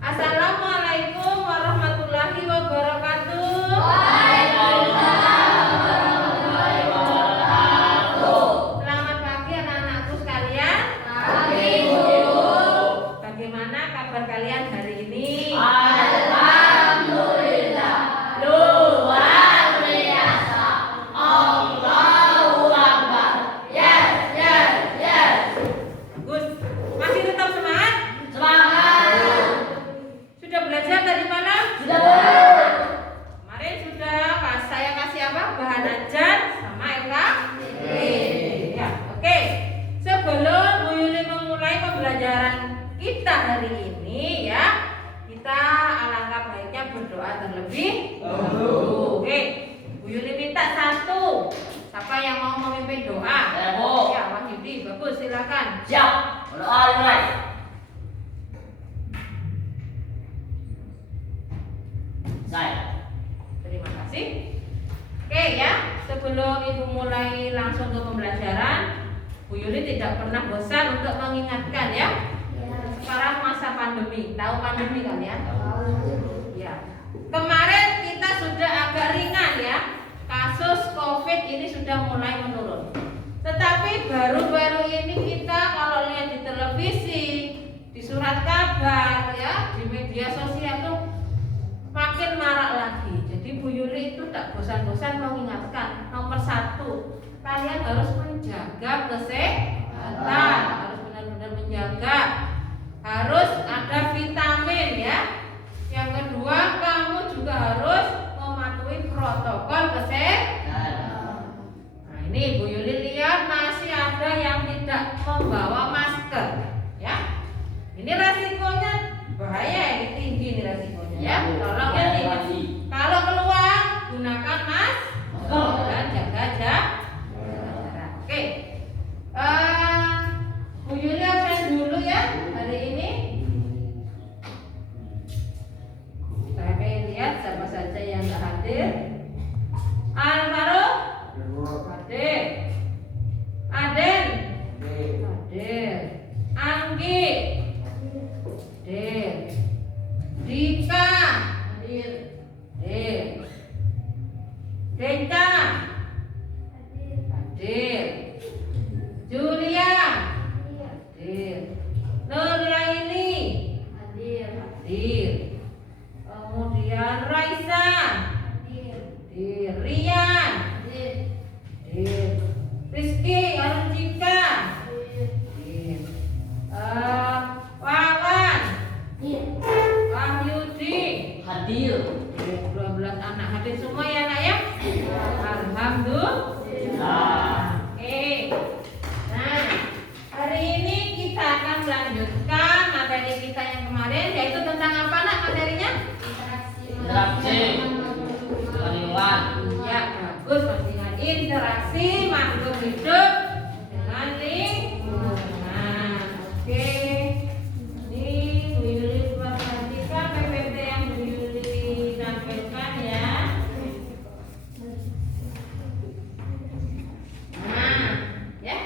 Assalamualaikum warahmatullahi wabarakatuh. Waalaikumsalam warahmatullahi wabarakatuh. Selamat pagi anak-anakku sekalian. Pagi, Bu. Bagaimana kabar kalian hari ini? Alhamdulillah. Luar biasa. Allahu Akbar. Yes, yes, yes. Bagus. Masih tetap semangat? Semangat. Sudah belajar tadi malam? Sudah. Kemarin sudah saya kasih apa? Bahan ajar sama LKP. Ya, oke. Sebelum Bu Yuli memulai pembelajaran kita hari ini ya, kita alangkah baiknya berdoa terlebih dahulu. Oke, Bu Yuli minta satu. Siapa yang mau memimpin doa? Ya, Bu. Ya, Mas Yudi, bagus, silakan. Siap. Berdoa dimulai. Saya. Terima kasih. Oke ya, sebelum Ibu mulai langsung ke pembelajaran, Bu Yuli tidak pernah bosan untuk mengingatkan ya. Sekarang masa pandemi, tahu pandemi kalian? Ya. Kemarin kita sudah agak ringan ya. Kasus COVID ini sudah mulai menurun. Tetapi baru-baru ini kita kalau lihat di televisi, di surat kabar ya, di media sosial tuh makin marak lagi. Jadi Bu Yuli itu tak bosan-bosan mengingatkan, nomor satu, kalian harus menjaga kesehatan, harus benar-benar menjaga, harus ada vitamin ya. Yang kedua, kamu juga harus mematuhi protokol kesehatan. Nah ini Bu Yuli lihat masih ada yang tidak membawa masker ya. Ini resikonya bahaya, ini tinggi nih resikonya ya. Tolong ya ingat, kalau keluar gunakan masker dan jaga jarak. Oke, Bu Yuli absen dulu ya hari ini. Saya pengen lihat siapa saja yang nggak hadir. Alvaro hadir, Aden hadir, Anggi hadir, Dika hadir, Denta hadir, Julia hadir, Nurlaini hadir, kemudian Raisa hadir, Rian hadir, Rizky Arjika hadir, Wawan Wahyudi Hadir. 12 anak hadir semua ya nak ya. Alhamdulillah. Oke. Nah, hari ini kita akan melanjutkan materi kita yang kemarin, yaitu tentang apa nak materinya? Interaksi dengan lingkungan. Ya, bagus Mas Ingat. Interaksi makhluk hidup dengan lingkungan. Oke. Ini Bu Yuli perhatikan PPT yang Bu Yuli tampilkan ya. Nah, ya.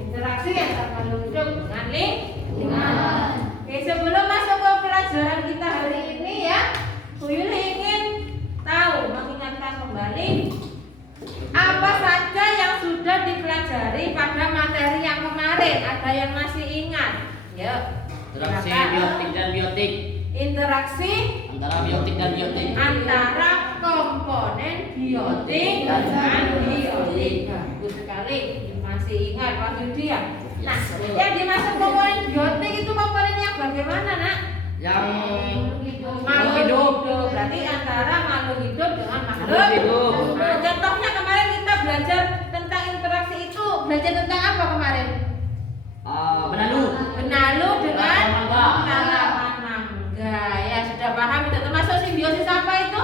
Interaksi antara makhluk hidup dengan lingkungan. Oke, sebelum masuk ke pelajaran kita hari ini ya, Bu Yuli ingin tahu, mengingatkan kembali apa saja yang sudah dipelajari pada materi yang kemarin. Ada yang masih ingat? Yuk. Interaksi silakan. biotik dan biotik. Interaksi Antara biotik dan biotik. antara komponen biotik dan biotik. Bagus sekali, masih ingat Pak Yudi ya? Nah, yang dimaksud komponen biotik itu komponen yang bagaimana nak? Yang Makhluk hidup. Berarti antara makhluk hidup dengan makhluk hidup. Nah, contohnya kemarin kita belajar tentang interaksi itu. Belajar tentang apa kemarin? Benalu. Benalu dengan Tanaman tanaman mangga. Ya sudah paham itu. Termasuk simbiosis apa itu?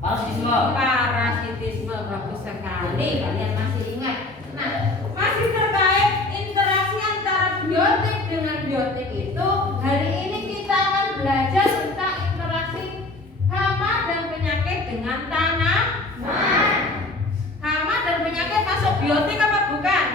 Parasitisme. Parasitisme. Bagus sekali. Kalian masih ingat. Nah, masih terkait interaksi antara biotik dengan biotik itu. Hari ini kita akan belajar tentang interaksi hama dan penyakit dengan tanaman. Hama dan penyakit masuk biotik apa bukan?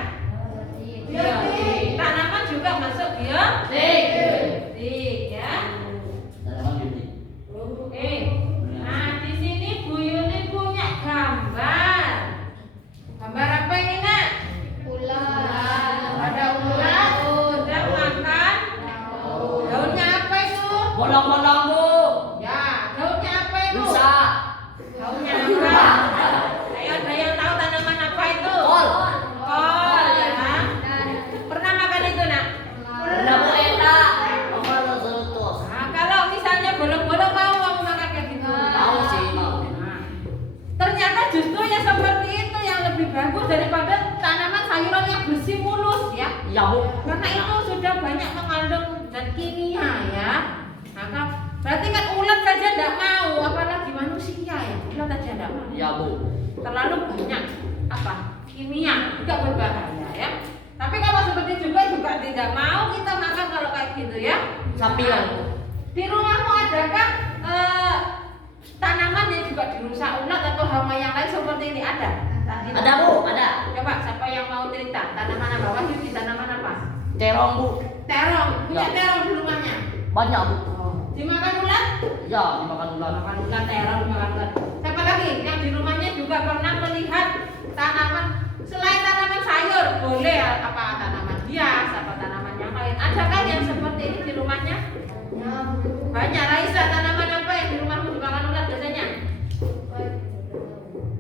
Ya Bu. Karena itu sudah banyak mengandung zat kimia ya. Maka berarti kan ulat saja tidak mau, apalagi manusia ya. Ulat saja tidak mau. Ya Bu. Terlalu banyak apa? Kimia juga berbahaya ya. Tapi kalau seperti juga tidak mau kita makan kalau kayak gitu ya. Sapi ya. Di rumahmu adakah tanaman yang juga dirusak ulat atau hama yang lain seperti ini ada? Ada Bu, ada. Coba siapa yang mau cerita? Tanaman apa? Wahyu di tanaman apa? Terong Bu. Terong. Punya Ya. terong di rumahnya? Banyak Bu. Dimakan ulat? Ya, dimakan ular. Makan ulat, terong, dimakan ulat. Siapa lagi yang di rumahnya juga pernah melihat tanaman selain tanaman sayur? Boleh apa tanaman hias, apa tanaman yang lain? Adakah yang seperti ini di rumahnya? Banyak. Raisa, tanaman apa yang di rumahmu dimakan ulat biasanya?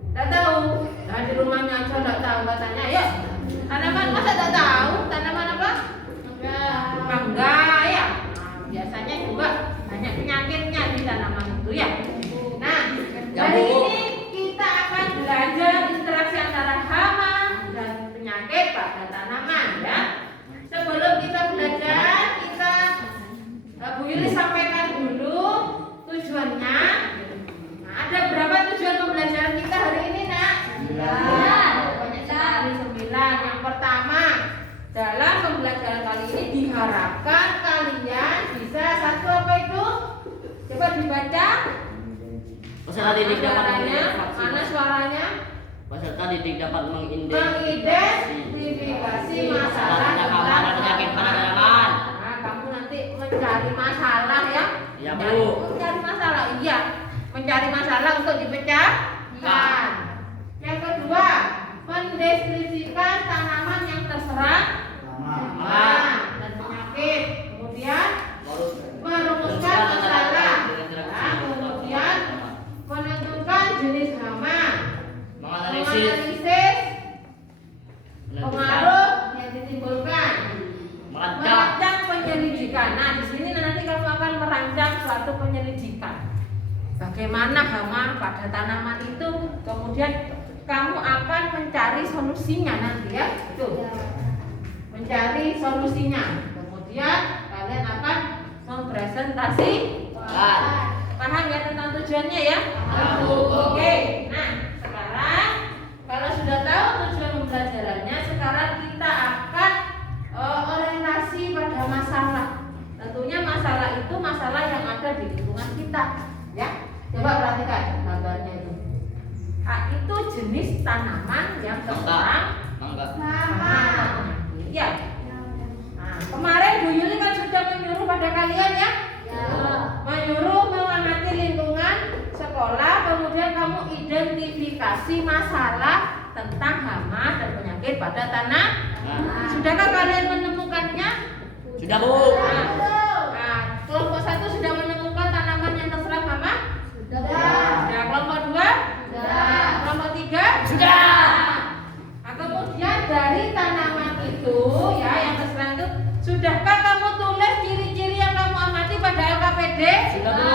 Tidak tahu. Nah, di rumahnya aja tidak tahu katanya. Yuk, tanaman masa tidak tahu? Tanaman apa? Mangga ya. Nah, biasanya juga banyak penyakitnya di tanaman itu ya. Nah, hari ini kita akan belajar interaksi antara hama dan penyakit pada tanaman ya. Sebelum kita belajar, Bu Yuli sampaikan dulu tujuannya. Nah, ada berapa tujuan pembelajaran kita hari ini, Nak? 9. Banyak sekali 9. Yang pertama, dalam pembelajaran kali ini diharapkan kalian bisa satu apa itu? Coba dibaca. Peserta didik dapat Mana suaranya? Peserta didik dapat Mengidentifikasi masalah tentang penyakit pada tanaman. Nah, kamu nanti mencari masalah ya. Ya Bu. Mencari masalah, iya. Mencari masalah untuk dipecahkan. Yang kedua, mendeskripsikan tanaman yang terserang hama dan penyakit. Kemudian merumuskan masalah. Nah, kemudian menentukan jenis hama. Menganalisis pengaruh yang ditimbulkan. Merancang penyelidikan. Nah, di sini nanti kamu akan merancang suatu penyelidikan. Bagaimana hama pada tanaman itu, kemudian kamu akan mencari solusinya nanti ya. Itu. Mencari solusinya. Kemudian kalian akan mempresentasikan. Paham ya tentang tujuannya ya? Oke. Nah, sekarang kalau sudah tahu tujuan pembelajarannya, sekarang kita akan orientasi pada masalah. Tentunya masalah itu masalah yang ada di lingkungan kita, ya. Coba perhatikan gambarnya itu. Itu jenis tanaman yang terserang hama. Ya. Nah, kemarin Bu Yuli kan sudah menyuruh pada kalian ya, menyuruh mengamati lingkungan sekolah, kemudian kamu identifikasi masalah tentang hama dan penyakit pada tanah. Sudahkah kalian menemukannya? Sudah Bu. Nah, kelompok 1 sudah menemukan tanaman yang terserang hama? Sudah. Kelompok 2? Sudah. Kelompok 3? Sudah. Nah, kemudian dari tanaman itu ya yang terserang itu, sudahkah kamu tulis ciri-ciri yang kamu amati pada LKPD? Sudah Bu.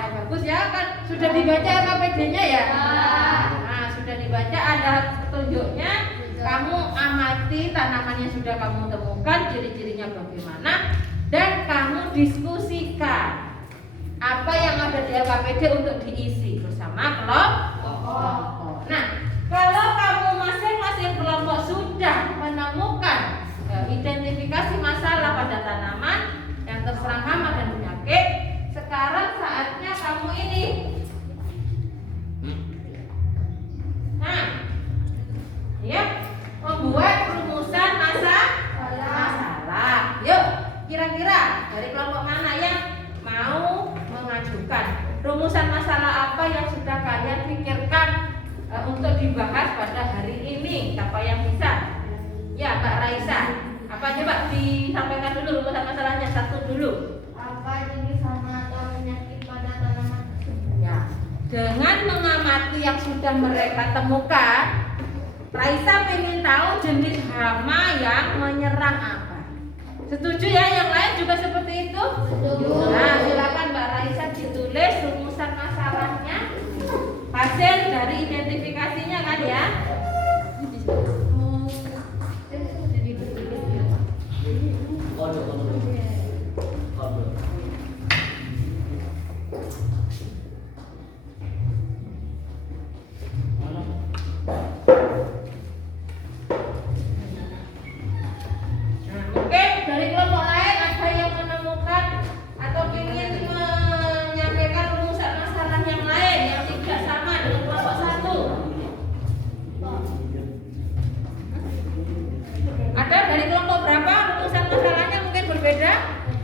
Ya, bagus ya, kan sudah dibaca LKPD-nya ya? Nah, sudah dibaca, ada petunjuknya. Kamu amati tanaman yang sudah kamu temukan, ciri-cirinya bagaimana, dan kamu diskusikan apa yang ada di LKPD untuk diisi bersama kelompok. Nah, kalau kamu masing-masing kelompok sudah menemukan identifikasi masalah pada tanaman yang terserang hama dan penyakit, sekarang saatnya kamu ini. Nah, ya, membuat rumusan masalah. Yuk, kira-kira dari kelompok mana yang mau mengajukan rumusan masalah apa yang sudah kalian pikirkan untuk dibahas pada hari ini? Siapa yang bisa? Ya, Mbak Raisa. Apa coba disampaikan dulu rumusan masalahnya satu dulu. Apa jenis hama atau penyakit pada tanaman tersebut? Ya, dengan mengamati yang sudah mereka temukan, Raisa ingin tahu jenis hama yang menyerang apa. Setuju ya? Yang lain juga seperti itu? Setuju. Nah, silakan Mbak Raisa ditulis rumusan masalahnya, hasil dari identifikasinya kan ya. Waduh, waduh. Waduh. Mana? Oke, dari kelompok lain ada yang menemukan atau ingin menyampaikan rumusan masalah yang lain yang tidak sama dengan kelompok satu? Ada dari kelompok berapa rumusan masalahnya mungkin berbeda?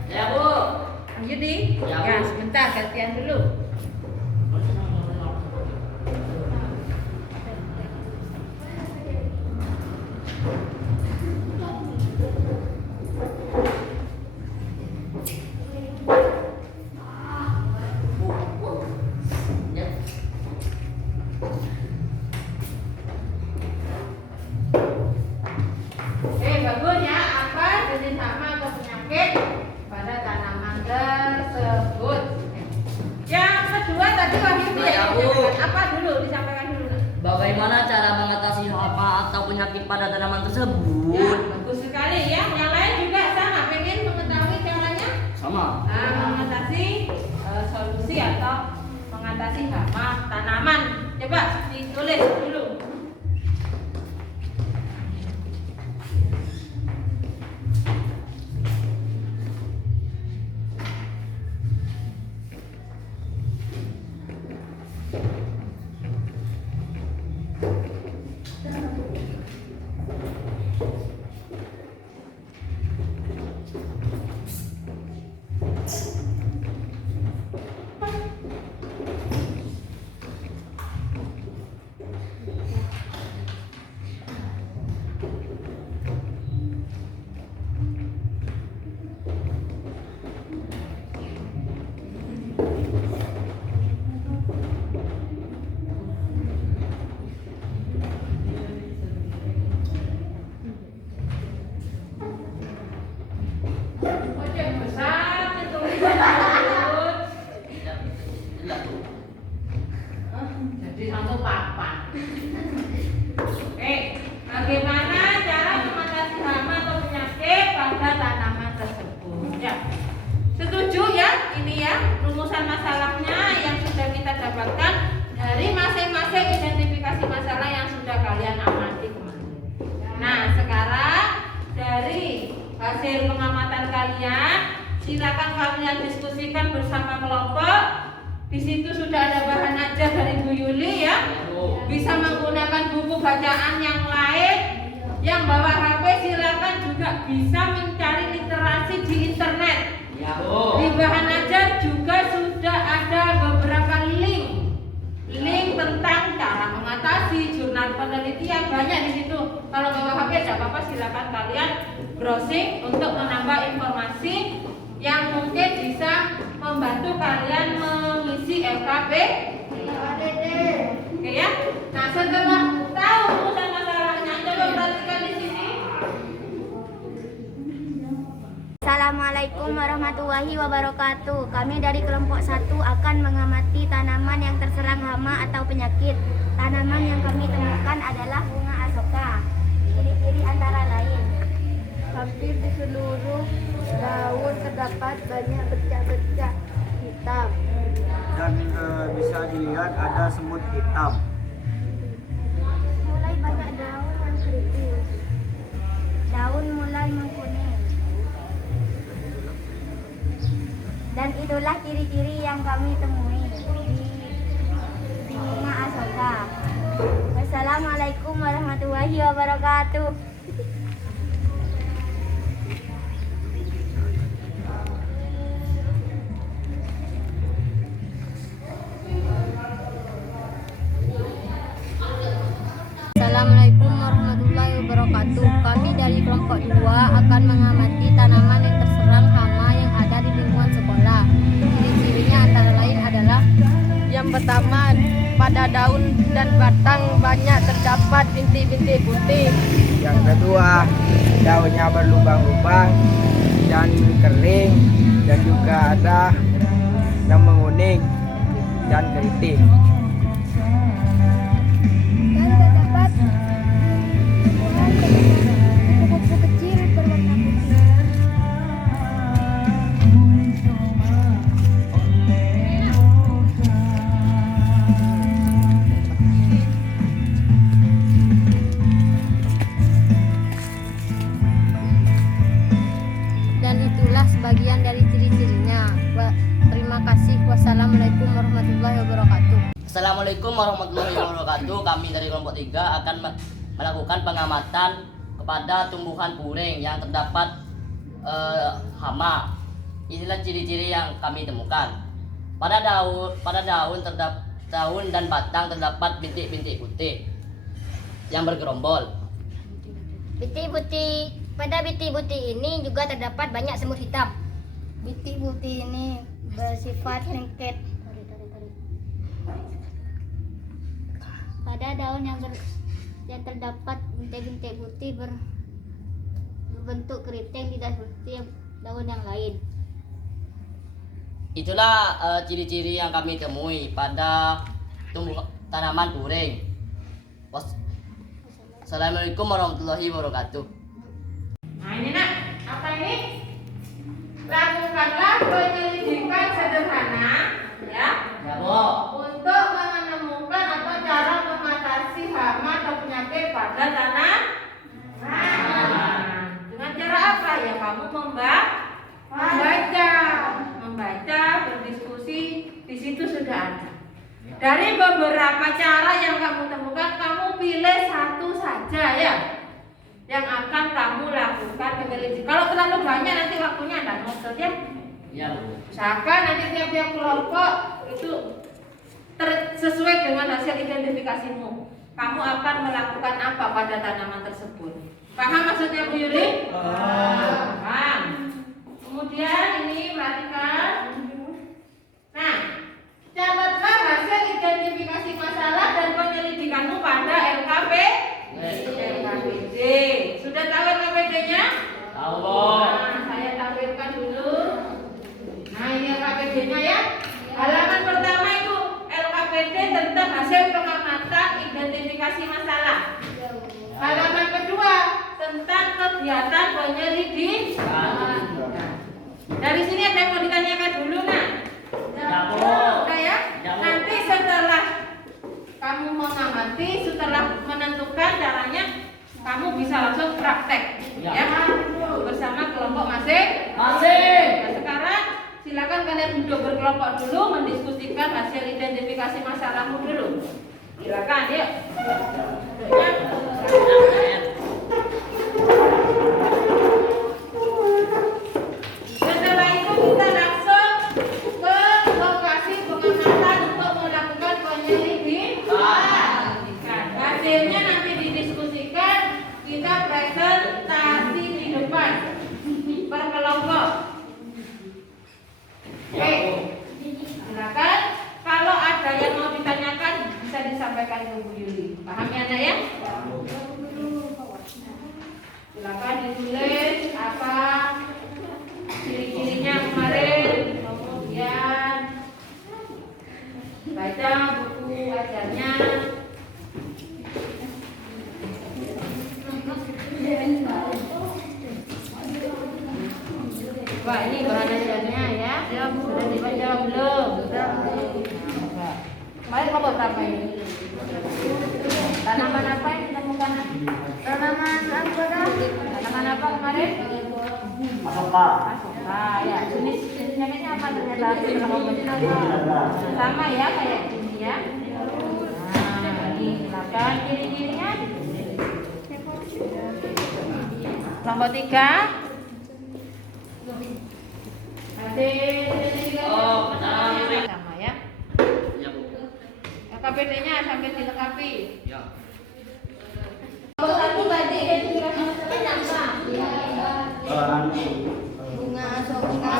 Ya, Bu. Yudi? Ya, Bu. Ya, sebentar gantian dulu. Ya. Bagus ya, apa jenis hama atau penyakit pada tanaman tersebut. Yang kedua tadi Wahyudi Ya, Bu. apa dulu disampaikan dulu. Bagaimana cara mengatasi hama atau penyakit pada tanaman Ya, tersebut? bagus sekali ya. Yang lain juga sama, pengen mengetahui caranya Sama. mengatasi solusi atau mengatasi hama tanaman. Coba ditulis dulu. Ojek besar tulisan bagus. Jelas, Bu. Jadi satu papan. Oke, bagaimana cara mengatasi hama atau penyakit pada tanaman tersebut? Ya, setuju ya? Ini ya rumusan masalahnya yang sudah kita dapatkan dari masing-masing identifikasi masalah yang sudah kalian amati kemarin. Nah, sekarang dari hasil pengamatan kalian, silakan kalian diskusikan bersama kelompok. Di situ sudah ada bahan ajar dari Bu Yuli ya. Bisa menggunakan buku bacaan yang lain. Yang bawa HP silakan juga bisa mencari literasi di internet. Ya, Bu. Di bahan ajar juga sudah ada beberapa link tentang cara mengatasi, jurnal penelitian banyak di situ. Kalau bawa HP tidak apa-apa, silakan kalian browsing untuk menambah informasi yang mungkin bisa membantu kalian mengisi LKB. Oke ya. Nah, setelah tahu rumusan masalahnya, coba perhatikan di sini. Assalamualaikum warahmatullahi wabarakatuh. Kami dari kelompok 1 akan mengamati tanaman yang terserang hama atau penyakit. Tanaman yang kami temukan adalah bunga asoka. Ciri-ciri antara lain: hampir di seluruh daun terdapat banyak bercak-bercak hitam. Dan bisa dilihat ada semut hitam. Mulai banyak daun yang kritis. Daun mulai mengkuning. Dan itulah ciri-ciri yang kami temui di bunga asoka. Wassalamualaikum warahmatullahi wabarakatuh. Assalamualaikum warahmatullahi wabarakatuh. Kami dari kelompok 2 akan mengamati tanaman yang terserang hama yang ada di lingkungan sekolah. Ciri-cirinya antara lain adalah: yang pertama, pada daun dan batang banyak terdapat bintik-bintik putih. Yang kedua, daunnya berlubang-lubang dan kering, dan juga ada yang menguning dan keriting. Dan terdapat kupu-kupu kecil berwarna putih. bagian dari ciri-cirinya. Terima kasih. Wassalamualaikum warahmatullahi wabarakatuh. Assalamualaikum warahmatullahi wabarakatuh. Kami dari kelompok 3 akan melakukan pengamatan kepada tumbuhan puring yang terdapat hama. Inilah ciri-ciri yang kami temukan. Pada daun dan batang terdapat bintik-bintik putih yang bergerombol. Pada bintik putih ini juga terdapat banyak semut hitam. Bintik putih ini bersifat lengket. Pada daun yang terdapat bintik-bintik putih berbentuk keriting, tidak seperti daun yang lain. Itulah ciri-ciri yang kami temui pada tanaman puring. Assalamualaikum warahmatullahi wabarakatuh. Nah ini nak, apa ini? Lakukanlah penyelidikan sederhana, ya, Ya, Bu. untuk menemukan apa cara mengatasi hama atau penyakit pada tanaman. Dengan cara apa ya? Kamu membaca, berdiskusi, di situ sudah ada. Dari beberapa cara yang kamu temukan, kamu pilih satu saja ya, yang akan kamu lakukan penyelidikan. Kalau terlalu banyak nanti waktunya Anda ngotot ya. Ya, Bu. Usahakan nanti tiap-tiap kelompok itu sesuai dengan hasil identifikasimu. Kamu akan melakukan apa pada tanaman tersebut? Paham maksudnya Bu Yuli? Paham. Kemudian ini perhatikan. Nah, catatlah hasil identifikasi masalah dan penyelidikanmu pada LKPD. Sudah tahu LKPD-nya? Tahu, Bu. Nah, saya tampilkan dulu. Nah, ini LKPD-nya ya. Halaman pertama itu LKPD tentang hasil pengamatan identifikasi masalah. Halaman kedua tentang kegiatan penyelidikan. Dari sini ada yang mau ditanyakan dulu, nak? Ya, Bu. Udah ya? Ya, Bu. Nanti setelah kamu mengamati, setelah menentukan caranya, kamu bisa langsung praktek, Ya. ya, bersama kelompok masing. Masing. Nah, sekarang silakan kalian duduk berkelompok dulu, mendiskusikan hasil identifikasi masalahmu dulu. Silakan, yuk. Duduknya. Setelah itu kita langsung ke lokasi pengamatan untuk melakukan penyelidikan. Hasilnya nanti didiskusikan, kita presentasi di depan per kelompok. Oke, silakan. Kalau ada yang mau ditanyakan bisa disampaikan ke Bu Yuli. Paham ya, Nak ya? Silakan ditulis apa ciri-cirinya kemarin, kemudian baca buku ajarnya. Wah, ini bahan ajarnya ya. Sudah dibaca belum? Sudah. Kemarin kamu berapa ini? Tanaman apa yang ditemukan? Tanaman apa kemarin? Asoka. Asoka ya. Jenis penyakitnya apa ternyata? Sama ya kayak ini ya. Nah, ini silakan ciri-cirinya. Kelompok 3. Sama ya. Ya, Bu. KPD-nya sampai dilengkapi. Ya. Kelompok 1 tadi identifikasi masalah apa? Bunga asoka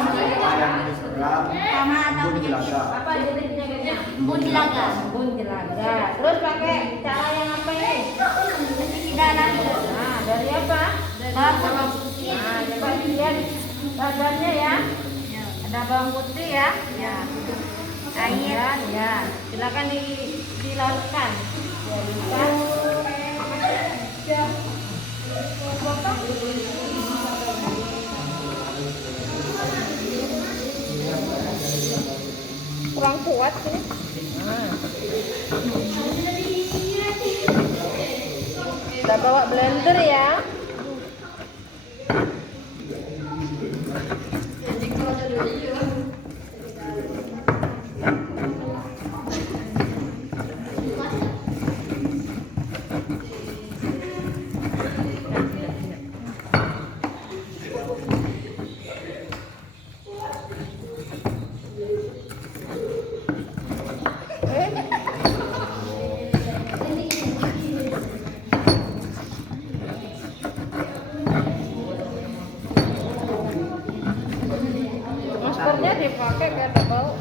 Yang diserap. sama atau Bunjelaga. Apa jenis penyakitnya? bunjelaga. Bunjelaga. Terus pakai cara yang apa ini? Pestisida lagi. Nah, dari apa? Bawang putih. Nah, coba dilihat badannya ya. Ada bawang putih ya. Ya. Air ya. Silakan dilarutkan. Dilarutkan. Kurang kuat sih. Kita bawa blender ya. Maskernya dipakai biar tak bau.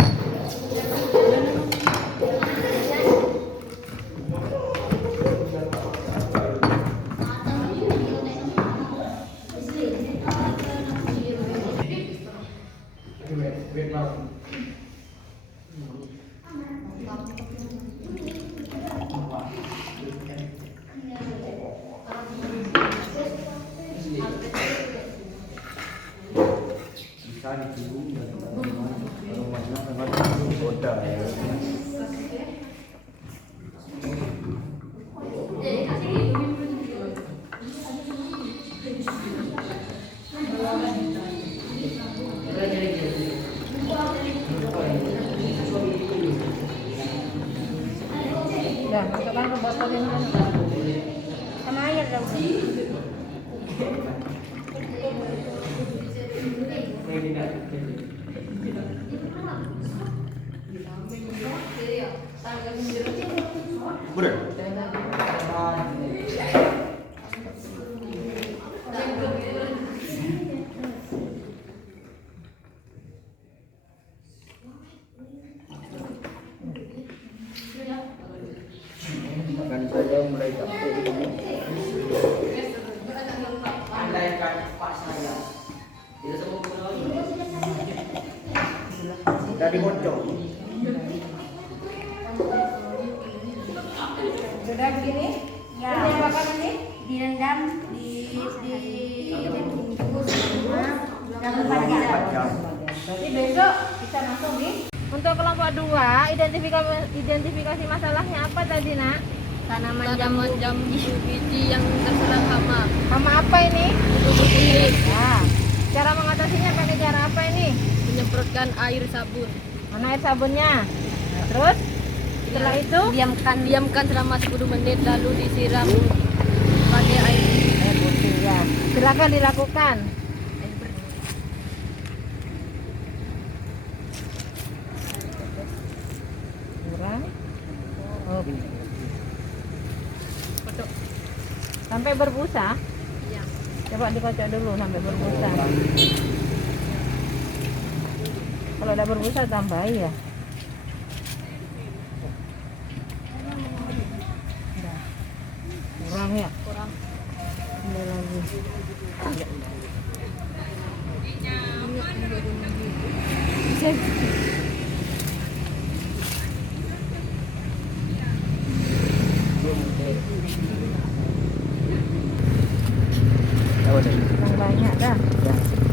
Bisa dicium dan aromanya sangat goda ya. Ya, masukkan ke botol ini. Sama air dong. Bener. Akan saya mulai capek ini. Dari bocor. Sudah begini? Ya. Ini apakan ini? Direndam dibungkus sama dalam 4 jam. 4 jam. Berarti besok bisa langsung di. Untuk kelompok 2, identifikasi masalahnya apa tadi, Nak? Tanaman jambu biji yang terserang hama. Hama apa ini? Kutu-putih. Nah, cara mengatasinya pakai cara apa ini? Menyemprotkan air sabun. Mana air sabunnya? Terus setelah itu Diamkan selama 10 menit lalu disiram pakai air putih ya. Silakan dilakukan. Kurang. Oke. Sampai berbusa. Ya. Coba dikocok dulu sampai berbusa. Kalau udah berbusa tambahi ya. Udah. Kurang ya? kurang. Tambah lagi. Kurang banyak dah.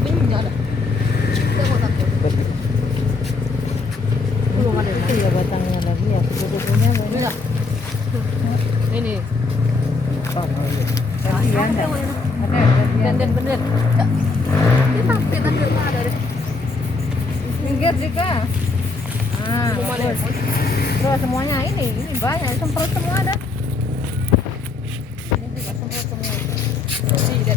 Ini enggak ada. Saya mau takut. Belum ada itu ya batangnya lagi ya. Kupu-kupunya banyak. Ini. Kasihan dah. Ada kasihan. Bener. Kita enggak ada deh. Minggir juga. Nah, Belum ada. bagus. Terus semuanya ini banyak semprot semua dah. Ini juga semprot semua.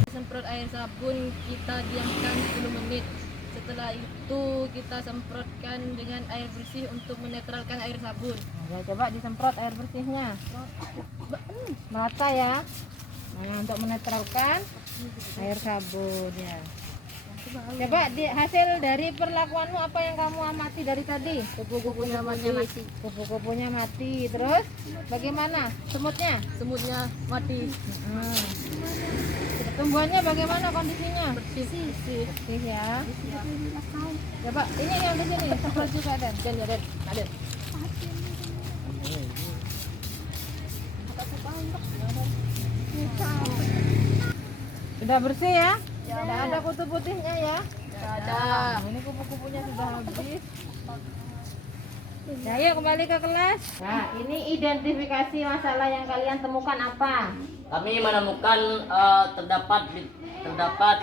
Semprot air sabun kita diamkan 10 menit. Setelah itu kita semprotkan dengan air bersih untuk menetralkan air sabun. Nah, coba disemprot air bersihnya. Merata ya. Nah, untuk menetralkan air sabun ya. Coba hasil dari perlakuanmu apa yang kamu amati dari tadi? Kupu-kupunya mati. Kupu-kupunya mati. Terus bagaimana semutnya? Semutnya mati. Tumbuhannya bagaimana kondisinya? Bersih. Bersih ya. Coba ini yang di sini semprot juga Dan. Dan ada. Sudah bersih ya? Tidak ada kutu putihnya ya? Ada. Nah, ini kupu-kupunya sudah habis. Ya, yuk kembali ke kelas. Nah, ini identifikasi masalah yang kalian temukan apa? Kami menemukan terdapat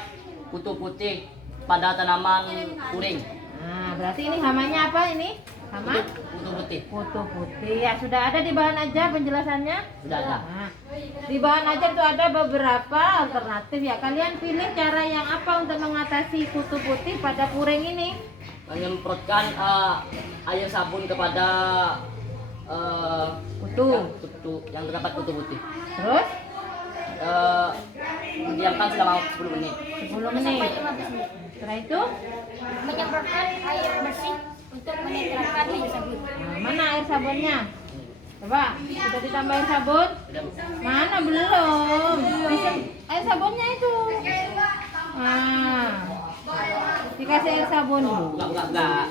kutu putih pada tanaman kuring. Nah, berarti ini hamanya apa ini? Hama? Kutu putih Kutu putih. Ya, sudah ada di bahan ajar penjelasannya? sudah ada. Nah, di bahan ajar itu ada beberapa alternatif ya. Kalian pilih cara yang apa untuk mengatasi kutu putih pada puring ini? Menyemprotkan air sabun kepada Kutu. kutu yang terdapat kutu putih. Terus diamkan selama 10 menit. 10 menit. Setelah itu, Menyemprotkan air bersih untuk menetralkan air sabun. nah, mana air sabunnya? Coba, sudah ditambahin sabun? Udah, Bu. Mana belum? Air sabunnya itu. Nah, dikasih air sabun. Enggak.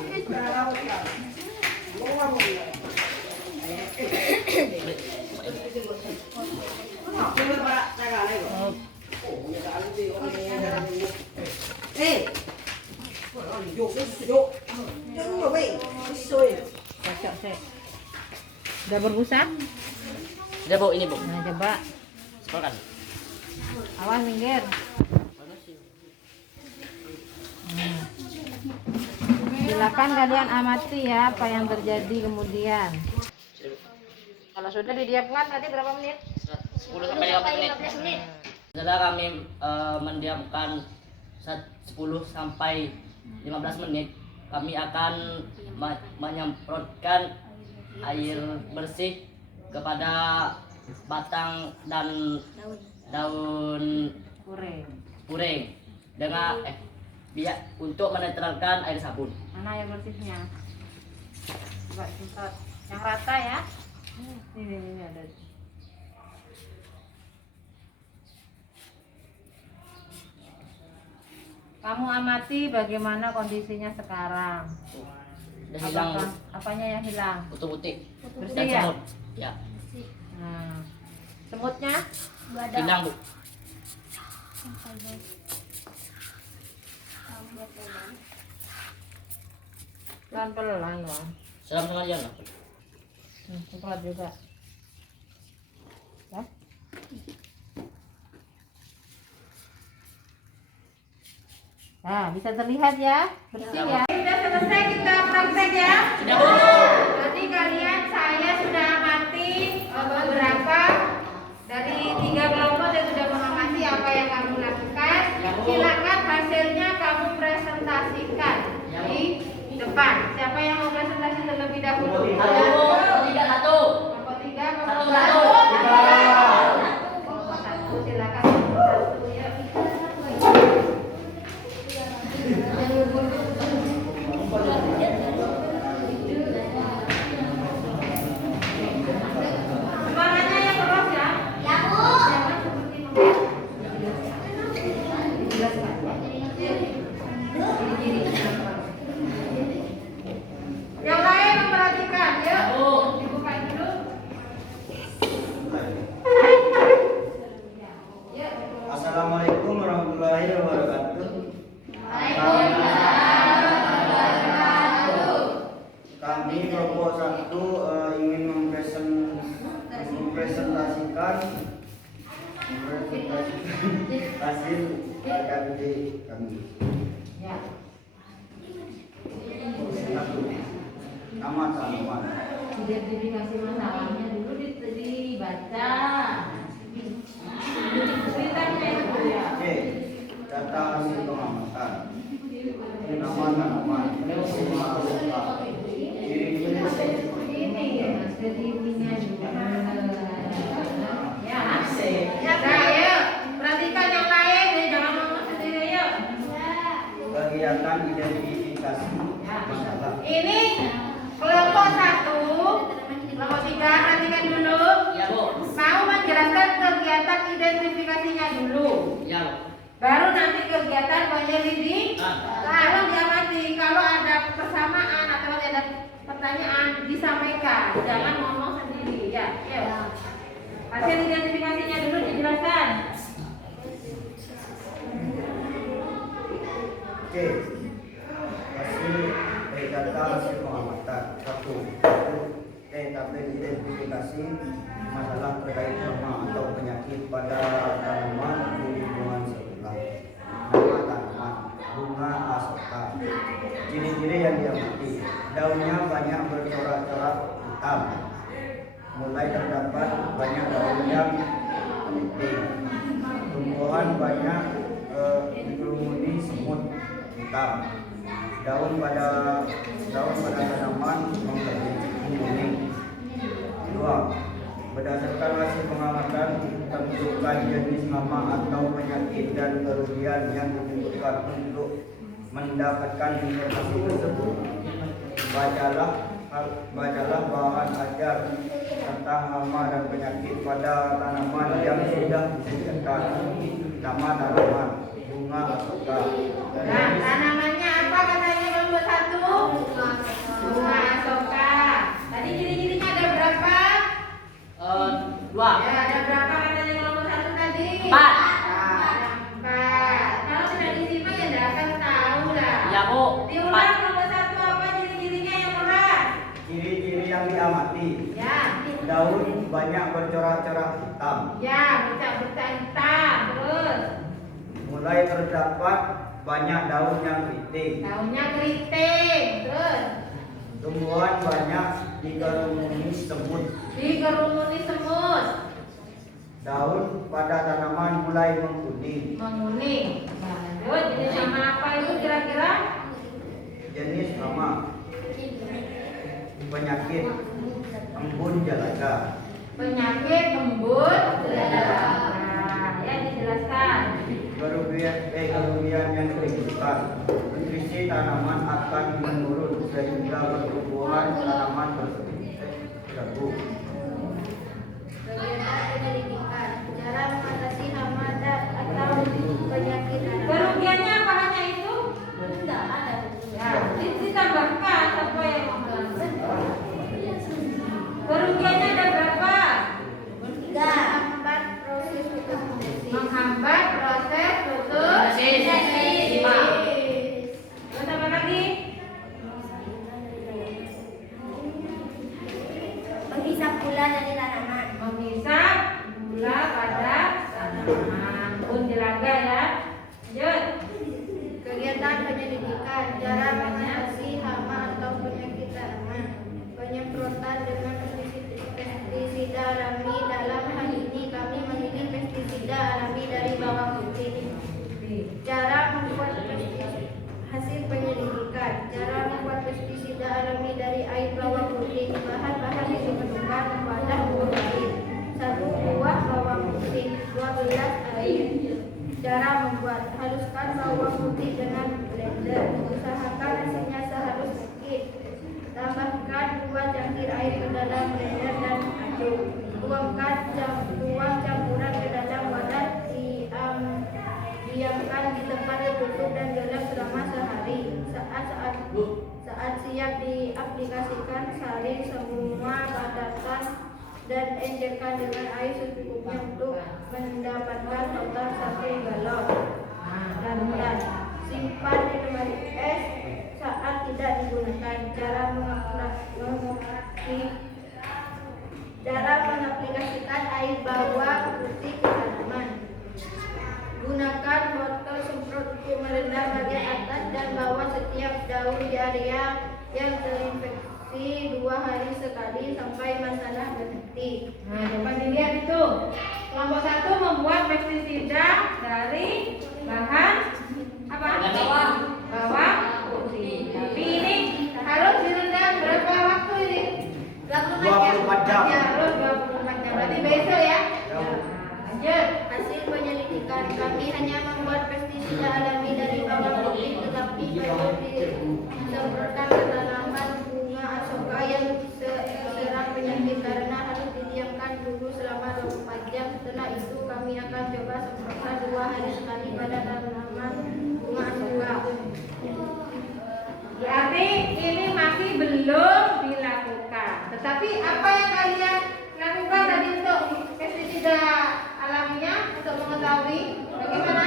Cocok sih. Udah berbusa? Udah, Bu, ini, Bu. Nah, coba. Semprotkan. Awas minggir. Silakan kalian amati ya apa yang terjadi kemudian. Kalau sudah didiamkan tadi berapa menit? 10 sampai 15 menit. Setelah kami mendiamkan 10 sampai 15 menit, kami akan menyemprotkan air bersih kepada batang dan daun puring dengan biar untuk menetralkan air sabun. Mana air bersihnya? Coba semprot yang rata ya. Ini ada. Kamu amati bagaimana kondisinya sekarang. Udah hilang Apanya yang hilang? putih-putih Bersih dan ya? semut. Ya, Nah, semutnya hilang, Bu. pelan-pelan loh. Salam sengaja lah. Semprot juga. Ya. Nah, bisa terlihat ya, bersih ya. Sudah selesai kita praktek ya. Sudah, Bu. Jadi kalian saya sudah amati beberapa dari 3 kelompok yang sudah mengamati apa yang kamu lakukan. Silakan hasilnya kamu presentasikan di depan. Siapa yang mau presentasi terlebih dahulu? Satu, Bu. Tiga, satu. Kelompok 3, Satu, kelompok satu. 1. Kelompok 1 silakan. Satu ya. Suaranya yang keras ya. Ya, Bu. Jangan seperti yang lain memperhatikan ya. Dibuka dulu. Ya. Assalamualaikum warahmatullahi wabarakatuh. Kami kelompok 1 ingin mempresentasikan hasil KBD kami. Ya. Satu, nama tanaman. Identifikasi masalahnya dulu dibaca. Ceritanya itu ya. Oke, data hasil pengamatan. Nama tanaman. Semua luka. Ciri-ciri Ini ya, sedihnya juga. Ya. Ya, ayo. Perhatikan yang lain, jangan ngomong sendiri yuk. kegiatan identifikasi masalah. Ini kelompok 1, kelompok 3, perhatikan dulu. Ya, Bu. Mau menjelaskan kegiatan identifikasinya dulu. Ya, Bu. Baru nanti kegiatan penyelidik. Ah. Tolong diamati kalau ada persamaan atau ada pertanyaan disampaikan, jangan ngomong sendiri ya. Yuk. Hasil identifikasinya dulu dijelaskan. Oke, data hasil pengamatan. Satu, tabel identifikasi masalah terkait hama atau penyakit pada tanaman di lingkungan sekitar. Nama tanaman, bunga asoka. Ciri-ciri yang diamati, daunnya banyak bercorak-corak hitam. Mulai terdapat banyak daun yang penting. Tumbuhan banyak dikerumuni semut hitam. Daun pada tanaman menguning. Dua, Berdasarkan hasil pengamatan, tentukan jenis hama atau penyakit dan kerugian yang dibutuhkan untuk mendapatkan informasi tersebut. Bacalah bahan ajar tentang hama dan penyakit pada tanaman yang sudah disediakan. Nama tanaman, bunga ataukah. Nah, tanamannya apa katanya kelompok 1? Bunga asoka. Tadi ciri-cirinya ada berapa? 2. Ya, ada berapa katanya kelompok 1 tadi? 4. Ada 4. Kalau tidak disimak ya tidak akan tahu lah. Ya Bu, Diulang 4. kelompok 1 apa ciri-cirinya yang berat? Ciri-ciri yang diamati. Ya, Daun banyak bercorak-corak hitam. ya bercak-bercak hitam. Terus Mulai terdapat banyak daun yang keriting. daunnya keriting. Terus Tumbuhan banyak dikerumuni semut. dikerumuni semut, Daun pada tanaman mulai mengkuning. menguning. Nah, lanjut jenis hama apa itu kira-kira? Jenis hama. Penyakit embun jalaga. Penyakit embun darah. Nah, ya dijelaskan. Kerugian yang ditimbulkan. Nutrisi tanaman akan menurun sehingga pertumbuhan tanaman terganggu. Kegiatan penyelidikan, cara mengatasi hama atau penyakit tanaman. Kerugiannya apa hanya itu? Tidak ada. Ya, ditambahkan apa yang mengalami. Kerugiannya ada berapa? 3. Menghambat proses fotosintesa. Menghambat proses fotosintesa. 5. Terus apa lagi? Menghisap gula dari tanaman. Menghisap gula pada tanaman. Pun jelaga ya. Lanjut. Kegiatan penyelidikan, cara mengatasi hama atau penyakit tanaman. Penyemprotan dengan pestisida alami. Dalam hal ini kami memilih pestisida alami dari bawang putih. Cara membuat hasil penyelidikan, cara membuat pestisida alami dari air bawang putih. Bahan-bahan yang diperlukan wadah buah air, 1 buah bawang putih, 2 gelas air. Cara membuat, haluskan bawang putih dengan blender. Usahakan hasilnya sehalus sedikit. Tambahkan 2 cangkir air ke dalam blender dan aduk. Tuang campuran ke dalam wadah. Diamkan di tempat tertutup dan gelap selama sehari. Saat siap diaplikasikan, saring semua padatan dan encerkan dengan air secukupnya untuk mendapatkan total 1 galon. Dan simpan di lemari es saat tidak digunakan. Cara mengaplikasikan air bawang putih ke tanaman. Gunakan botol semprot untuk merendam bagian atas dan bawah setiap daun di area yang terinfeksi 2 hari sekali sampai masalah berhenti. Nah, coba dilihat itu. Kelompok 1 membuat pestisida dari bahan apa? Bawang putih. Tapi ini harus direndam berapa waktu ini? 24 jam. Ya, harus 24 jam. Berarti besok ya. Ya. Lanjut. Hasil penyelidikan, kami hanya membuat pestisida alami dari bawang putih, tetapi perlu disemprotkan ke tanaman bunga asoka yang terserang penyakit karena harus didiamkan dulu selama 24 jam. Setelah itu kami akan coba semprotkan 2 hari sekali pada tanaman bunga asoka. Berarti ini masih belum dilakukan. Tetapi apa yang kalian lakukan tadi untuk pestisida alaminya untuk mengetahui bagaimana?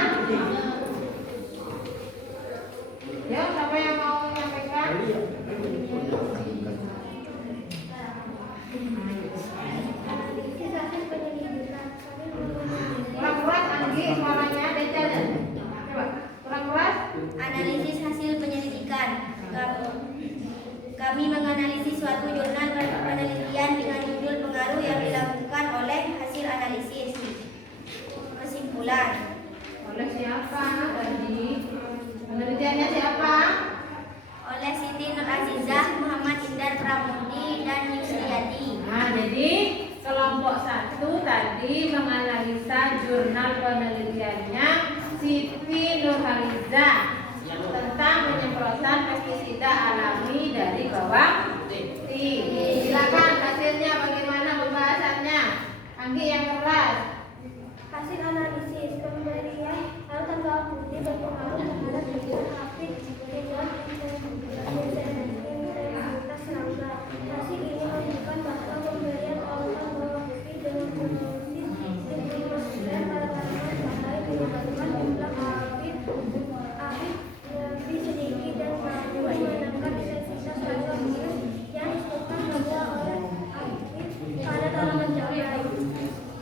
Ya, siapa yang mau menyampaikan? Kurang keras Anggi suaranya Deca. Coba kurang keras. Analisis hasil penyelidikan. Kami menganalisis suatu jurnal penelitian dengan judul pengaruh yang dilakukan oleh hasil analisis. Kesimpulan. Oleh siapa tadi? Penelitiannya siapa? Oleh Siti Nur Azizah, Muhammad Indar Pramudi, dan Yusriyadi. Nah, jadi kelompok penelitiannya Siti Nurhaliza tentang penyemprotan pestisida alami dari bawang putih. Silakan hasilnya bagaimana pembahasannya? Anggi yang keras. Hasil analisis pemberian larutan bawang putih berpengaruh terhadap kegiatan hafid dengan intensitas serangga. Hasil ini menunjukkan bahwa pemberian larutan bawang putih dengan dosis 5% pada tanaman cabai menyebabkan jumlah hafid lebih sedikit dan mampu menekan intensitas serangga virus yang disebabkan pada oleh hafid pada tanaman cabai.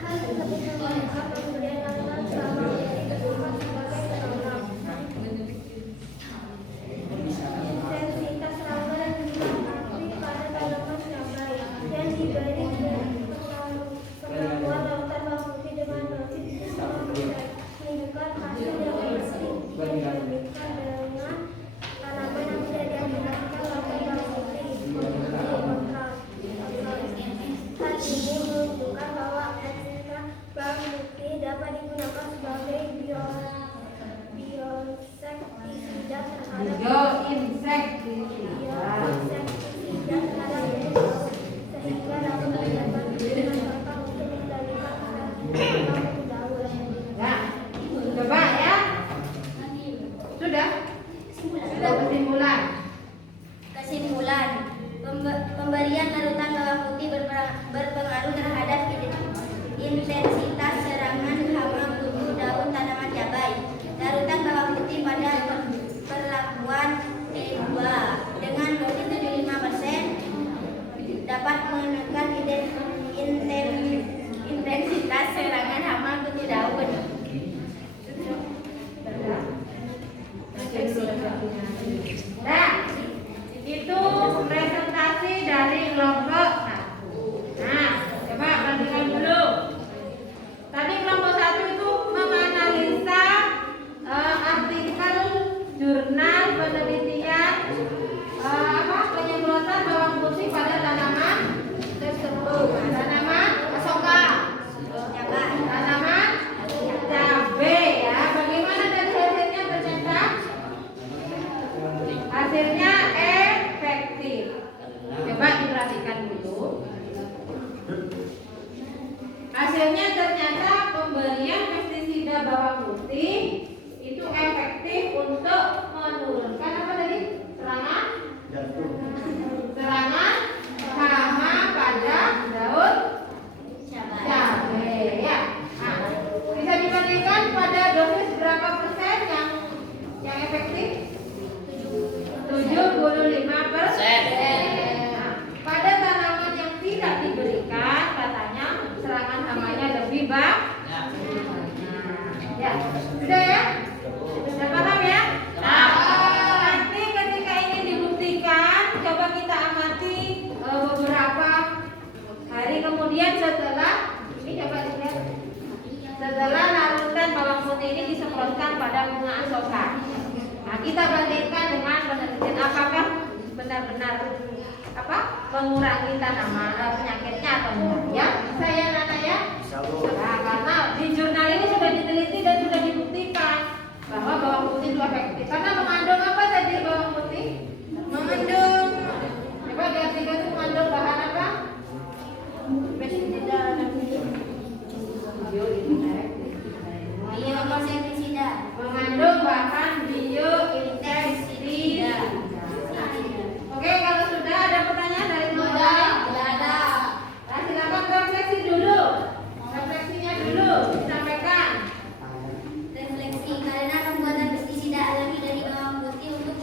Hal tersebut menyebabkan pemberian larutan bawang putih bersifat sebagai penolak. Intensitas serangga dan jumlah hafid pada tanaman cabai yang diberi pengaruhan larutan bawang putih dengan dosis 5% menunjukkan hasil yang efektif dibandingkan dengan tanaman yang tidak diaplikasikan larutan bawang putih seperti kontras. Hal ini menunjukkan bahwa ekstrak bawang putih dapat digunakan sebagai bioinsektisida terhadap Bioinsektisida. bioinsektisida terhadap virus sehingga dapat mendapat digunakan untuk mengendalikan kutu daun. Ya, coba ya. Sudah? Sudah kesimpulan. Kesimpulan, pemberian larutan bawang putih berpengaruh terhadap intensitas serangan hama kutu daun tanaman cabai. Larutan bawang putih pada perlakuan T2 dengan dosis 75% dapat menekan intensitas serangan hama kutu daun. Nah, itu presentasi dari kelompok 1. Nah, coba perhatikan dulu. Tadi kelompok 1 itu menganalisa artikel jurnal penelitian penyemprotan bawang putih pada tanaman tersebut. Tanaman asoka, tanaman cabai ya. Bagaimana dari hasilnya ternyata? Hasilnya efektif. Coba diperhatikan dulu. Hasilnya ternyata pemberian pestisida bawang putih itu efektif untuk menurunkan apa tadi? Serangan hama pada daun cabai ya. Nah, bisa dibandingkan pada dosis berapa persen yang efektif? 75%. Nah, pada tanaman yang tidak diberikan katanya serangan hamanya lebih banyak. Ya, sudah ya? Sudah paham ya? Nah, nanti ketika ini dibuktikan, coba kita amati beberapa hari kemudian setelah ini coba dilihat. Setelah larutan bawang putih ini disemprotkan pada bunga asoka. Nah, kita bandingkan dengan penelitian apakah benar-benar mengurangi tanaman penyakitnya atau enggak ya? Bisa ya Nana ya? Nah, karena di jurnal ini sudah diteliti dan sudah dibuktikan bahwa bawang putih itu efektif. Karena mengandung apa tadi bawang putih? Mengandung coba diartikan itu mengandung bahan apa? Pestisida dan Bioinsektisida. mengandung bahan bioinsektisida. Oke, kalau sudah ada pertanyaan dari teman-teman? Ada. Nah, silakan refleksi dulu. Refleksinya dulu disampaikan. Refleksi karena pembuatan pestisida alami dari bawang putih untuk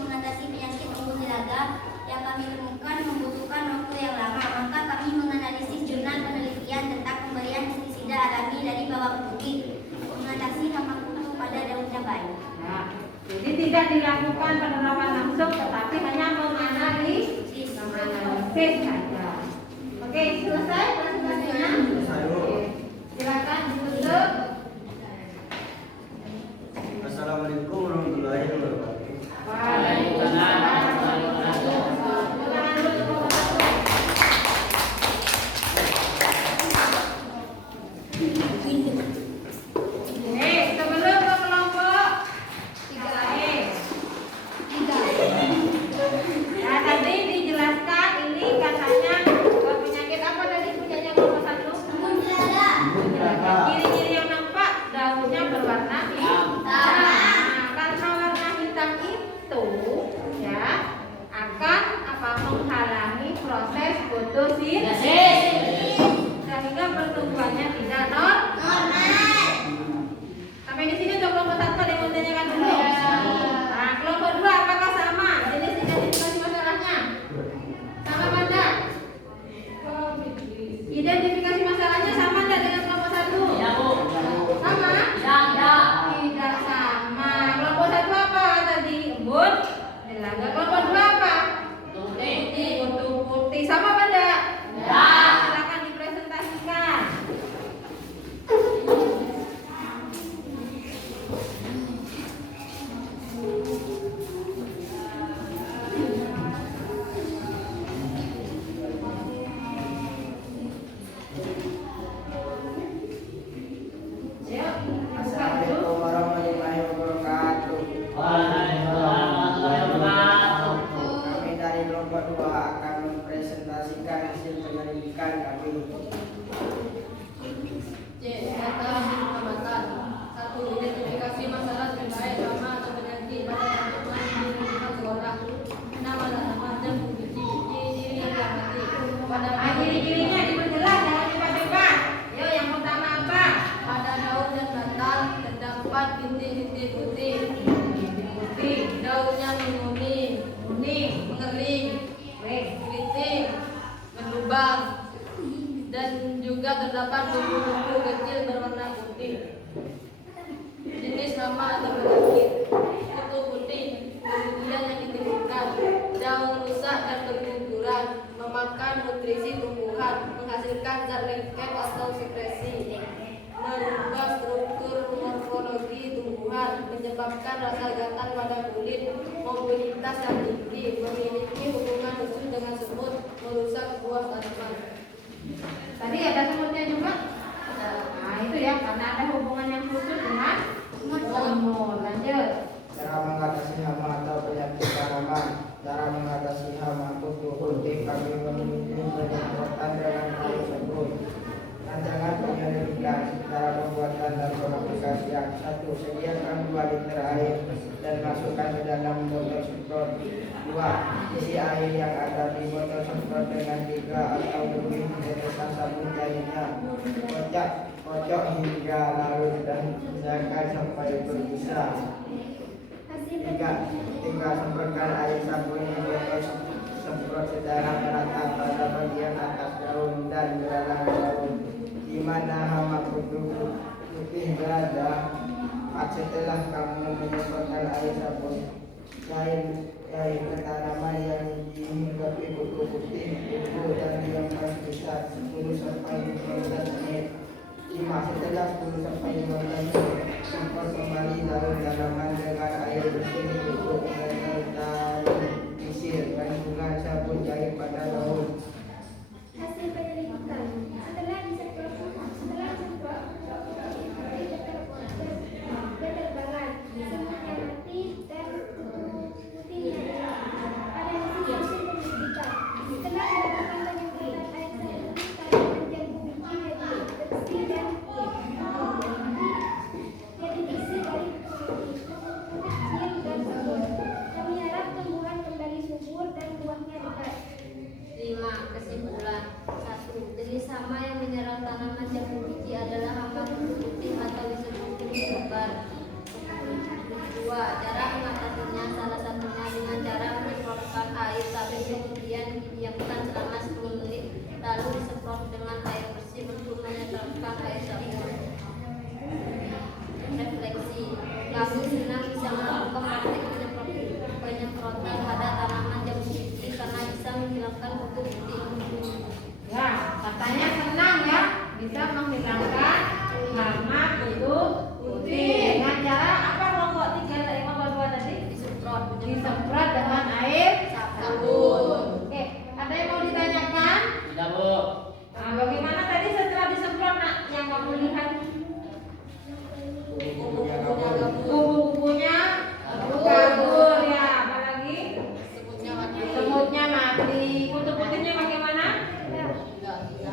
Belaga. Kelompok 2 apa? Kutu putih. Sama apa enggak? Ya. Silakan dipresentasikan. Yuk, buka dulu. Assalamualaikum warahmatullahi wabarakatuh. Kami dari kelompok 2 akan mempresentasikan hasil penyelidikan kami. Data pengamatan. 1. Identifikasi masalah terkait hama atau penyakit pada tanaman di lingkungan sekolah. Nama tanaman dan biji-biji ciri yang mati. Pada Ciri-cirinya diperjelas, jangan diperbebas. Yuk, yang pertama apa? pada daun dan batang terdapat bintik-bintik putih. Putih, Daunnya menguning, kuning, mengering, weh, keriting, berlubang, dan juga terdapat kupu-kupu kecil berwarna putih. Jenis hama atau penyakit. Kutu putih, kemudian yang ditemukan, daun rusak dan berguguran, memakan nutrisi tumbuhan, menghasilkan zat lengket atau sekresi, merubah struktur morfologi tumbuhan, menyebabkan rasa gatal pada kulit, mobilitas yang tinggi, memiliki hubungan khusus dengan semut, merusak buah tanaman. Tadi ada semutnya juga? Nah itu ya, karena ada hubungan yang khusus dengan semut. Lanjut. Cara mengatasi hama atau penyakit tanaman. Cara mengatasi hama kutu putih kami memilih penyemprotan dengan air semprot. Rancangan penyelidikan. Cara pembuatan dan pengaplikasian. 1. Sediakan 2 liter air dan masukkan ke dalam botol semprot. 2. Isi air yang ada di botol semprot dengan 3 atau lebih tetesan sabun cairnya. Kocok hingga larut dan biarkan sampai berbusa. 3. Semprotkan air sabun di botol semprot secara merata pada bagian atas daun dan belalang daun di mana hama kutu putih berada. Setelah kamu menyemprotkan air sabun cair ke tanaman yang dihinggapi kutu putih, tunggu dan diamkan sekitar 10-15 menit. 5. Setelah 10-15 menit, semprot kembali daun tanaman dengan air bersih untuk menetralisir kandungan sabun cair pada daun. Hasil penyelidikan. Setelah disemprot, berterbangan, semutnya mati dan kutu putihnya hilang. Pada hasil penyelidikan. Setelah dilakukan penyemprotan air sabun, tanaman jambu biji bersih dan jadi bersih dari kutu kecil dan sabun. Kami harap tumbuhan kembali subur dan buahnya lebat. 5. Kesimpulan. 1. Jenis hama yang menyerang tanaman jambu biji adalah hama kutu putih atau disebut kutu lebar. 2. Cara mengatasinya salah satunya dengan cara menyemprotkan air sabun kemudian didiamkan selama 10 menit lalu disemprot dengan air bersih untuk menyerapkan air sabun. Refleksi. Kami senang bisa melakukan praktik penyemprotan pada tanaman jambu biji karena bisa menghilangkan kutu putih. Ya, katanya senang ya, bisa menghilangkan hama kutu putih. Dengan cara apa kelompok 3 tadi, kelompok 2 tadi? Disemprot Disemprot dengan air sabun. Oke, ada yang mau ditanyakan? Tidak, Bu. Nah, bagaimana tadi setelah disemprot nak yang kamu lihat? Kupu-kupunya kabur ya, apalagi Semutnya mati. semutnya mati. Kutu putihnya bagaimana?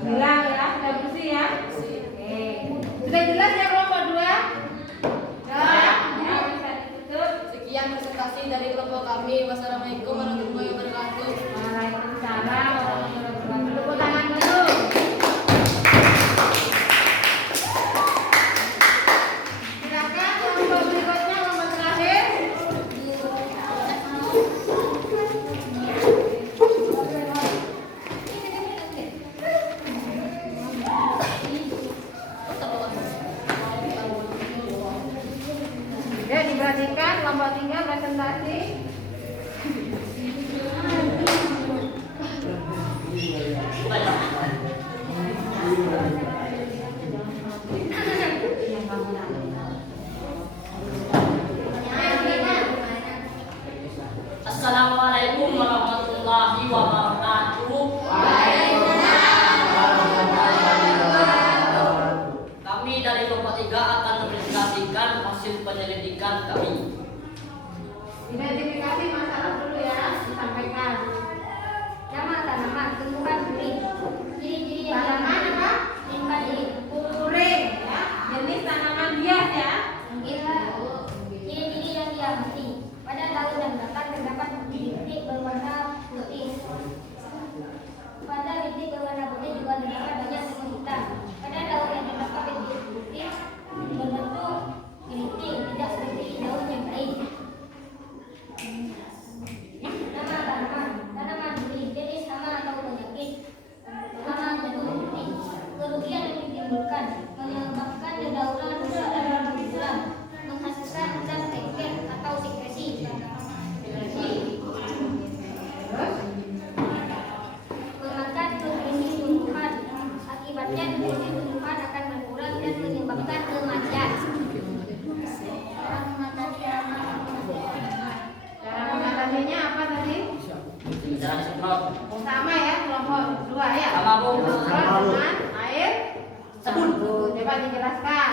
Hilang ya, sudah bersih ya. Oke, sudah jelas ya kelompok 2? Sudah ya, bisa ditutup. Sekian presentasi dari kelompok kami. Wassalamualaikum warahmatullahi wabarakatuh. Waalaikumsalam warahmatullahi wabarakatuh. Tepuk tangan dulu. Silakan kelompok berikutnya, kelompok terakhir. Ya, diperhatikan kelompok 3 presentasi. Assalamualaikum warahmatullahi wabarakatuh. Kami dari kelompok 3 akan mempresentasikan hasil penyelidikan kami. Identifikasi masalah dulu ya, disampaikan. Nama tanaman, tumbuhan kuning. Ciri-ciri yang Tanaman apa? padi. Puring ya, jenis tanaman hias ya. Ciri-ciri yang diamati. Pada daun dan batang terdapat bintik berwarna putih. Pada bintik berwarna putih juga terdapat banyak semut hitam. Pada daun yang terdapat bintik putih berbentuk keriting, tidak seperti daun yang lain. Nama tanaman, tanaman kuning, jenis hama atau penyakit. Hama jantung putih. Kerugian yang ditimbulkan menyebabkan dedaunan rusak dan berbulan, menghasilkan zat lengket atau sekresi. Memakan nutrisi tumbuhan, akibatnya nutrisi tumbuhan akan berkurang dan menyebabkan kematian. Cara mengatasi hama. Cara mengatasinya apa tadi? Jangan disemprot. Sama ya, kelompok 2 ya. Sama, Bu. Semprot dengan air Sabun. Coba dijelaskan.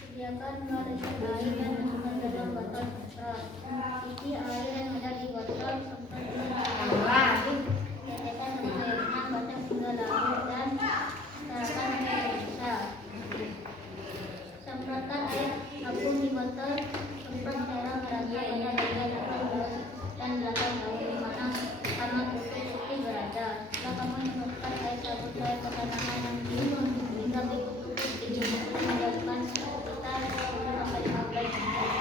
Sediakan meresap air dan masukkan dalam botol semprot. Isi air yang ada di botol semprot Ulang. tetesan air renang batang hingga larut dan taruhkan air bisa. Semprotkan air tabung di botol semprot secara merata pada bagian atas dan belakang daun di mana hama putih berada. Setelah kamu memasukkan air sabun air ke tanaman yang bingung hingga berkutu putih, mendiamkan sekitar 10 sampai 15 menit.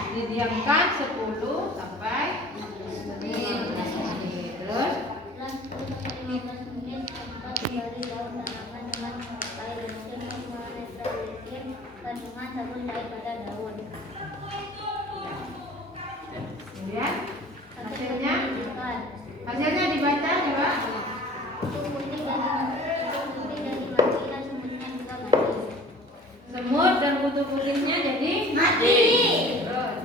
Didiamkan 10 sampai 15 menit. Terus Setelah 10 sampai 15 menit, semprot kembali daun tanaman dengan air mesin menetralisir kandungan sabun cair pada daun. kemudian hasilnya Bukan. hasilnya dibaca coba. Kutu putih dari mati dan semutnya juga mati. Semut dan kutu putihnya jadi Mati. Terus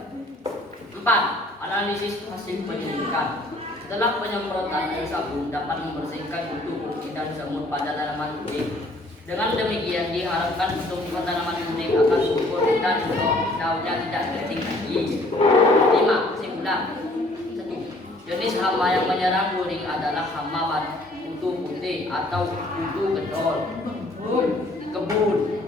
4. Analisis hasil penyelidikan. Setelah penyemprotan air sabun dapat membersihkan kutu putih dan semut pada tanaman kuning. Dengan demikian diharapkan tumbuhan tanaman kuning akan subur dan daunnya tidak keriting lagi. 5. Kesimpulan. 1. Jenis hama yang menyerang kuning adalah hama kutu putih atau kutu gedol kebun.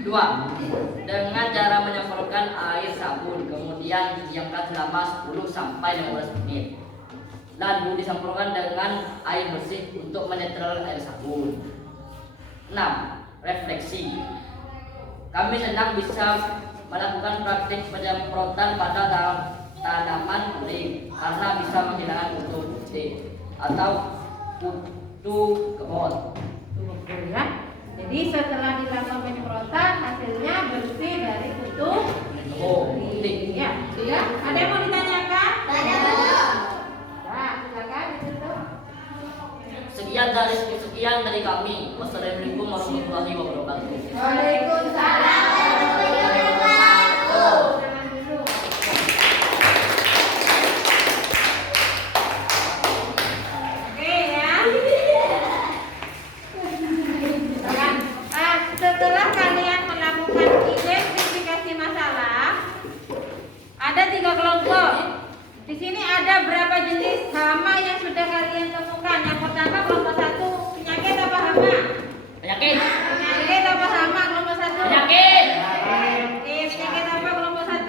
2. Dengan cara menyemprotkan air sabun kemudian didiamkan selama 10 sampai 15 menit. Lalu disemprotkan dengan air bersih untuk menetral air sabun. 6. Refleksi. Kami senang bisa melakukan praktik penyemprotan pada tanaman kuning karena bisa menghilangkan kutu putih atau kutu kebon. tunggu ya. Jadi setelah dilakukan penyemprotan hasilnya bersih dari kutu Putih. ya. Ya. Ada yang mau ditanyakan? Ada. Nah, silakan ditutup. Sekian dari kami. Wassalamualaikum warahmatullahi wabarakatuh. Waalaikumsalam warahmatullahi wabarakatuh. Jangan dulu. Oke ya. Jangan. Setelah kalian melakukan identifikasi masalah, ada 3 kelompok. Di sini ada berapa jenis hama yang sudah kalian temukan? Yang pertama kelompok 1 penyakit apa hama? Penyakit. Penyakit apa hama kelompok 1? Penyakit. Penyakit apa kelompok 1?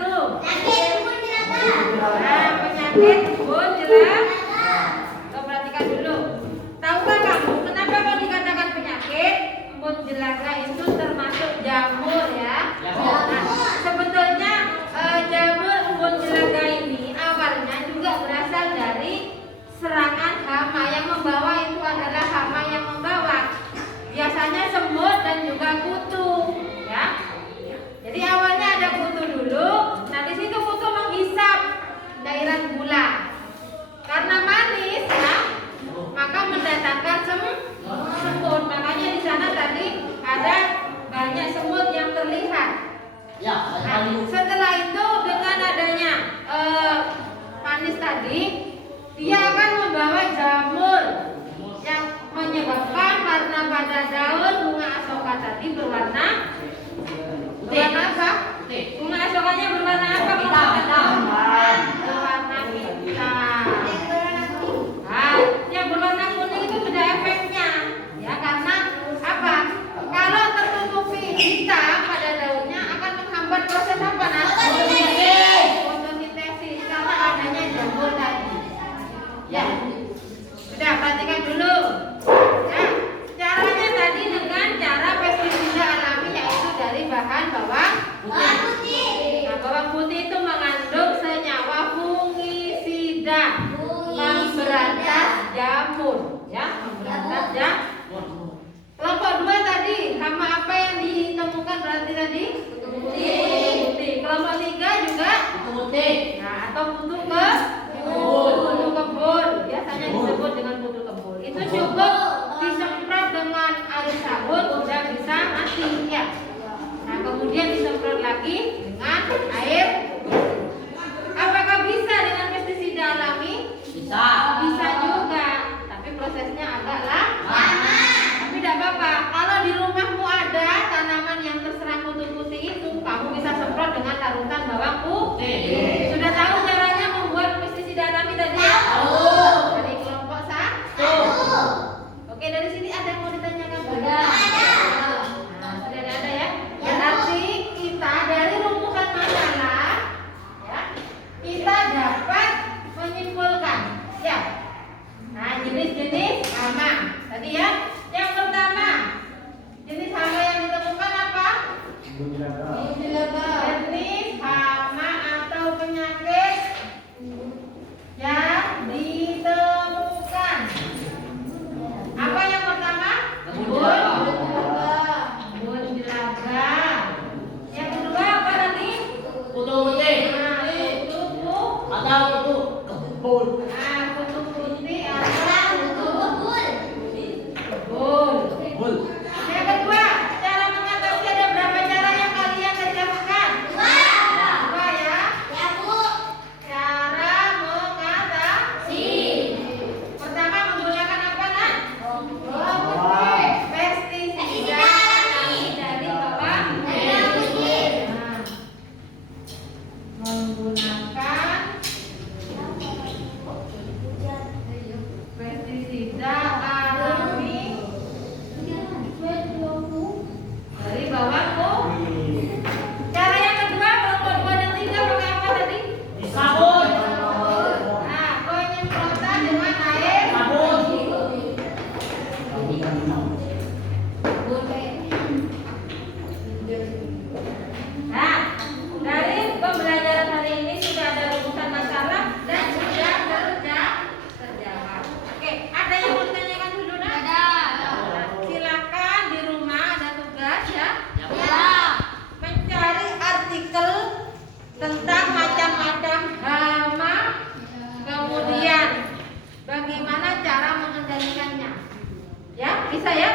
Nah, penyakit kebun jelata. Kau perhatikan dulu. Tahukah kamu kenapa kau dikatakan penyakit? Kebun jelata itu termasuk jamur ya. Jamur. Nah, sebetulnya jamur kebun jelata ini awalnya juga berasal dari serangan hama. Yang membawa itu adalah hama yang membawa. Biasanya semut dan juga kutu, ya. Jadi awalnya ada kutu dulu. Nah di situ kutu menghisap cairan gula. Karena tadi, dia akan membawa jamur yang menyebabkan karena pada daun bunga asoka tadi berwarna apa? Bunga asokanya berwarna apa? Berwarna hitam. Nah, yang berwarna kuning itu sudah efeknya, ya karena apa? Kalau tertutupi hitam pada daunnya akan menghambat proses apa? Fotosintesis karena adanya jamur tadi. Ya, sudah perhatikan dulu. Nah, caranya tadi dengan cara pestisida alami yaitu dari bahan bawang putih. Nah, bawang putih itu mengandung senyawa fungisida memberantas jamur, ya, memberantas jamur. Kelompok 2 tadi, hama apa yang ditemukan berarti tadi? Kutu putih. Kelompok 3 juga kutu putih. Nah, atau kutu kebul, biasanya disebut dengan kutu kebul. Itu cukup disemprot dengan air sabun sudah bisa mati, ya. Nah, kemudian disemprot lagi dengan air. Apakah bisa dengan pestisida alami? Bisa. Bisa juga, tapi prosesnya agak lama. Tapi tidak apa-apa. Kalau di rumahmu ada tanaman yang terserang kutu putih itu, kamu bisa semprot dengan larutan bawang putih. Sudah tahu caranya membuat pestisida alami tadi? Dari kelompok 1. Oke, dari sini ada yang mau ditanyakan? Ada. Nah, sudah ada ya. Berarti kita dari rumusan masalah, ya, kita dapat menyimpulkan, ya. Nah, jenis-jenis hama tadi ya. Yang pertama, jenis hama yang ditemukan apa? Jenis hama atau penyakit yang ditemukan. Apa yang pertama? Kebun jelaga. Yang kedua apa tadi? Kutu putih. Nah, kutu Atau kutu kebul. Nah, kutu putih atau kutu kebul. Kebul. Yang kedua, cara mengatasi ada berapa cara yang kalian tadi lakukan? Dua ya. Cara mengatasi. Pertama menggunakan apa, Nak? Pestisida dari bawang putih. Nah, menggunakan pestisida alami dari bawang putih. Cara yang kedua, kelompok 2 dan 3 pakai apa tadi? Sabun. Nah, penyemprotan dengan air Sabun. Nah, dari pembelajaran hari ini sudah ada rumusan masalah dan sudah terjawab. Oke, ada yang mau ditanyakan dulu, Nak? Nah, silakan di rumah ada tugas ya. Mencari artikel tentang macam-macam hama, kemudian bagaimana cara mengendalikannya. Ya, bisa ya?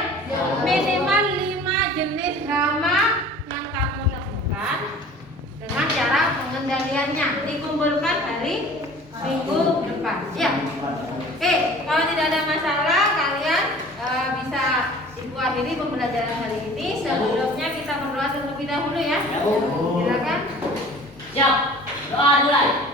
Minimal 5 jenis hama yang kamu temukan dengan cara pengendaliannya dikumpulkan hari minggu depan. Ya. Oke, kalau tidak ada masalah kalian bisa ibu akhiri pembelajaran hari ini. Sebelumnya kita berdoa terlebih dahulu ya. Silakan. Siap. Doa mulai.